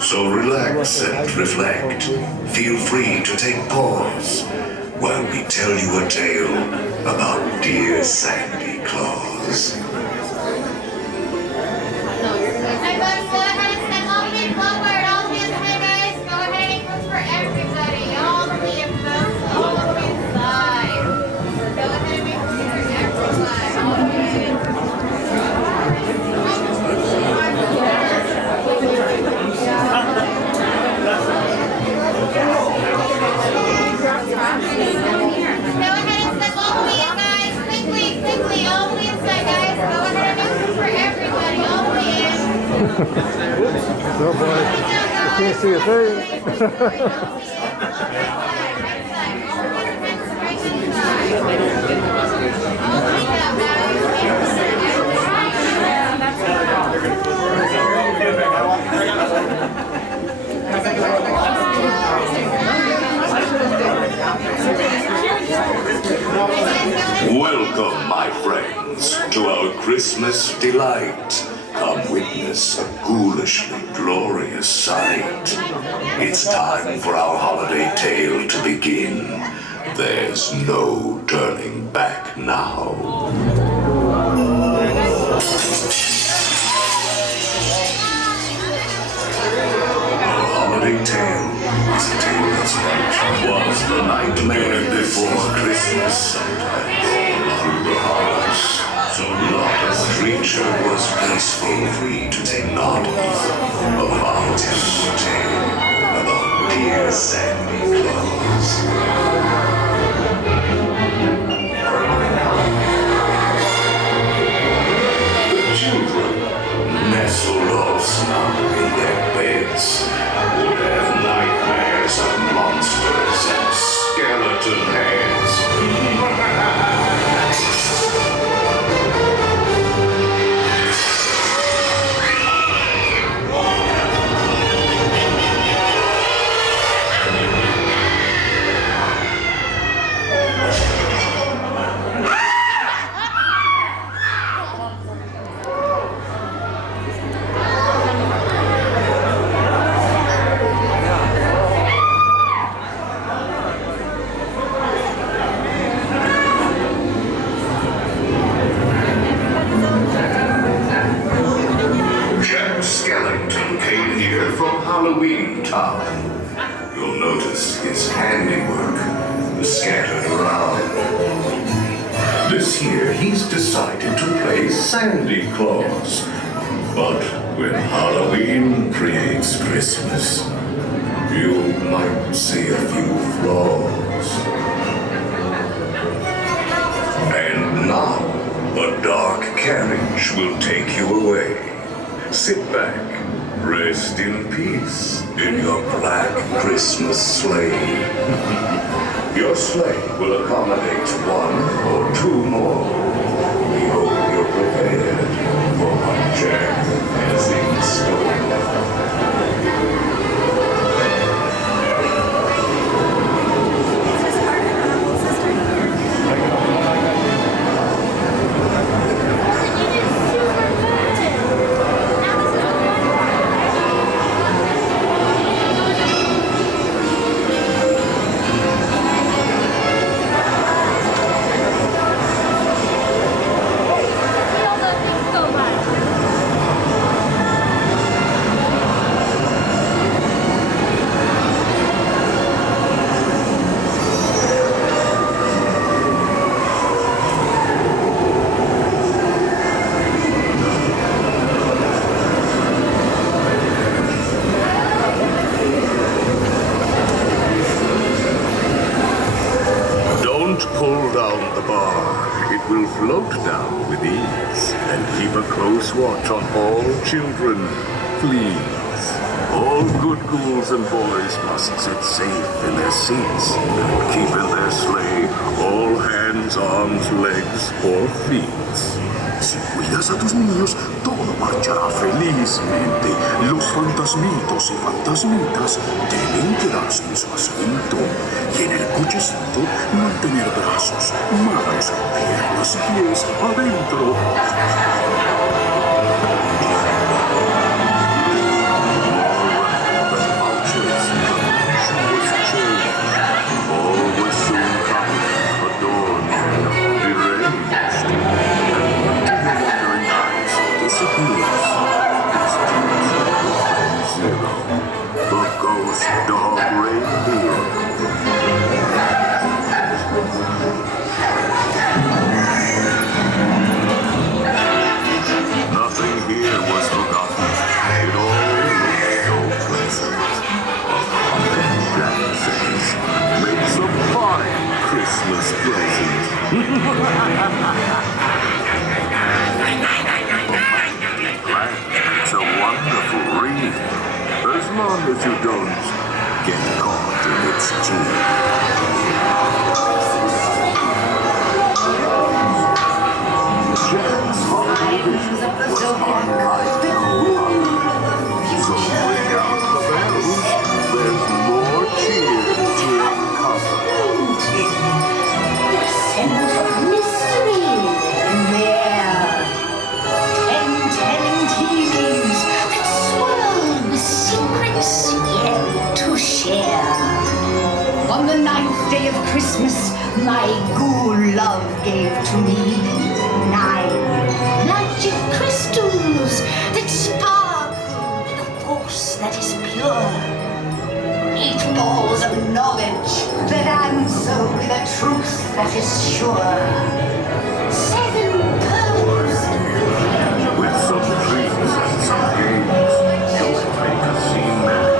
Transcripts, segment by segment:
So relax and reflect. Feel free to take pause while we tell you a tale about dear Sandy Claus. Oh boy, I can't see a thing. Welcome, my friends, to our Christmas delight. Come witness a ghoulishly glorious sight. It's time for our holiday tale to begin. There's no turning back now. Our holiday tale is a tale that's like was the nightmare before Christmas sometimes through the house. So not a creature was peaceful, free to take not even a mountain tale about dear Sandy Claus. The children, nestled all snug in their beds, would have nightmares of monsters and skeleton heads. This year, he's decided to play Sandy Claus. But when Halloween creates Christmas, you might see a few flaws. And now, a dark carriage will take you away. Sit back, rest in peace in your black Christmas sleigh. Your sleigh will accommodate one or two more. We hope you're prepared for what Jack has in store. Pull down the bar. It will float down with ease. And keep a close watch on all children, please. All good ghouls and boys must sit safe in their seats and keep in their sleigh all hands, arms, legs, or feet. Si cuidas a tus niños, todo marchará felizmente. Los fantasmitos y fantasmitas deben quedarse en su asiento. Y en el cochecito, mantener brazos, manos, piernas y pies adentro. Christmas present. It's a wonderful wreath, as long as you don't get caught in its teeth. Jack's holiday vision was unlike no other. So bring out the bells, there's more cheer to uncover. Sense of mystery in the air. 10 telling teens that swirl with secrets yet to share. On the 9th day of Christmas, my ghoul love gave to me 9 magic crystals that sparkle with a force that is pure. 8 balls of knowledge that answer with a truth that is sure. 7 pearls with some dreams and some games, you'll make a scene merry.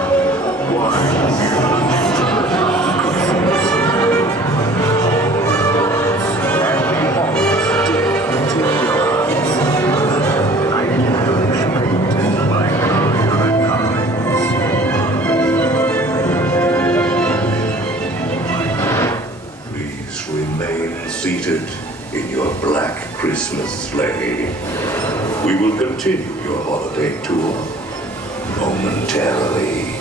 Seated in your black Christmas sleigh. We will continue your holiday tour momentarily.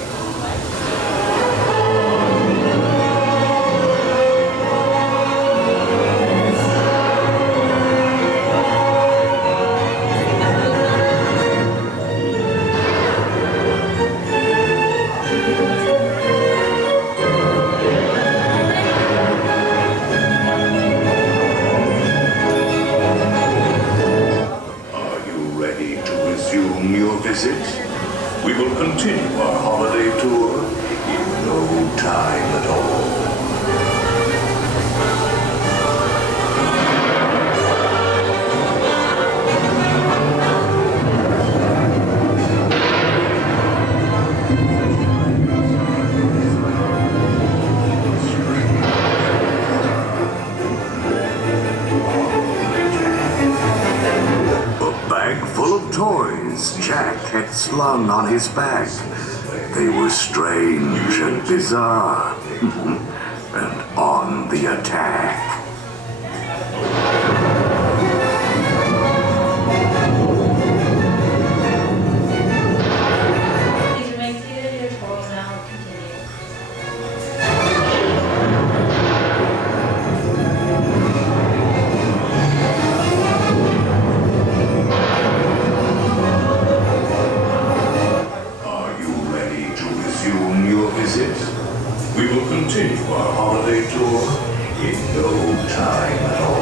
We will continue our holiday tour in no time at all. toys Jack had slung on his back. They were strange and bizarre, and on the attack. Please remain seated. Your tour will now continue. Are you ready to resume your visit? We will continue our holiday tour in no time at all.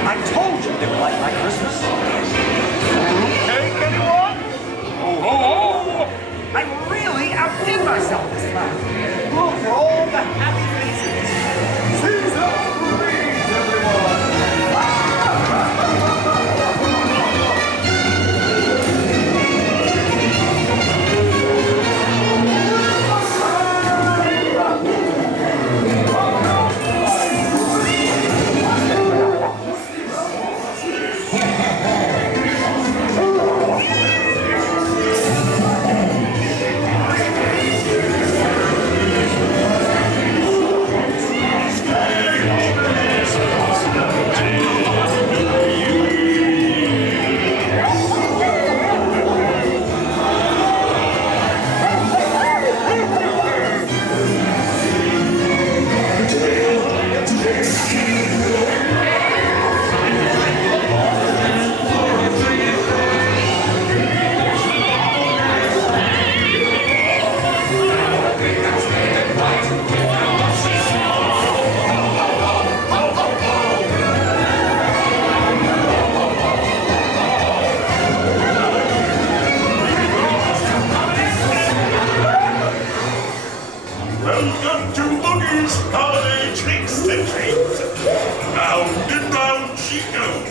I told you they would like my Christmas. Cake, anyone? Oh, ho, ho! I really outdid myself this time. Look for all the happy faces. Season breeze, everyone! Welcome to Boogie's Holiday Tricks and Treats. Round and round she goes.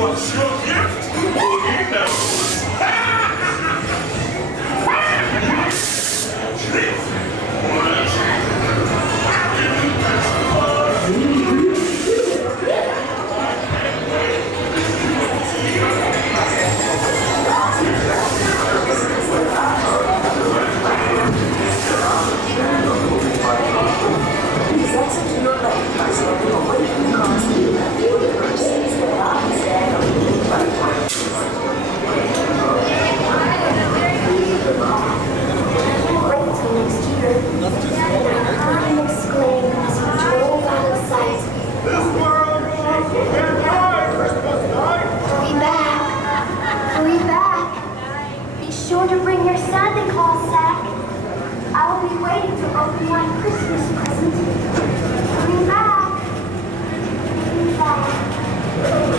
What's your gift? Boogie knows. Hurry back. Be sure to bring your Santa Claus sack. I will be waiting to open my Christmas present. Hurry back. Hurry back.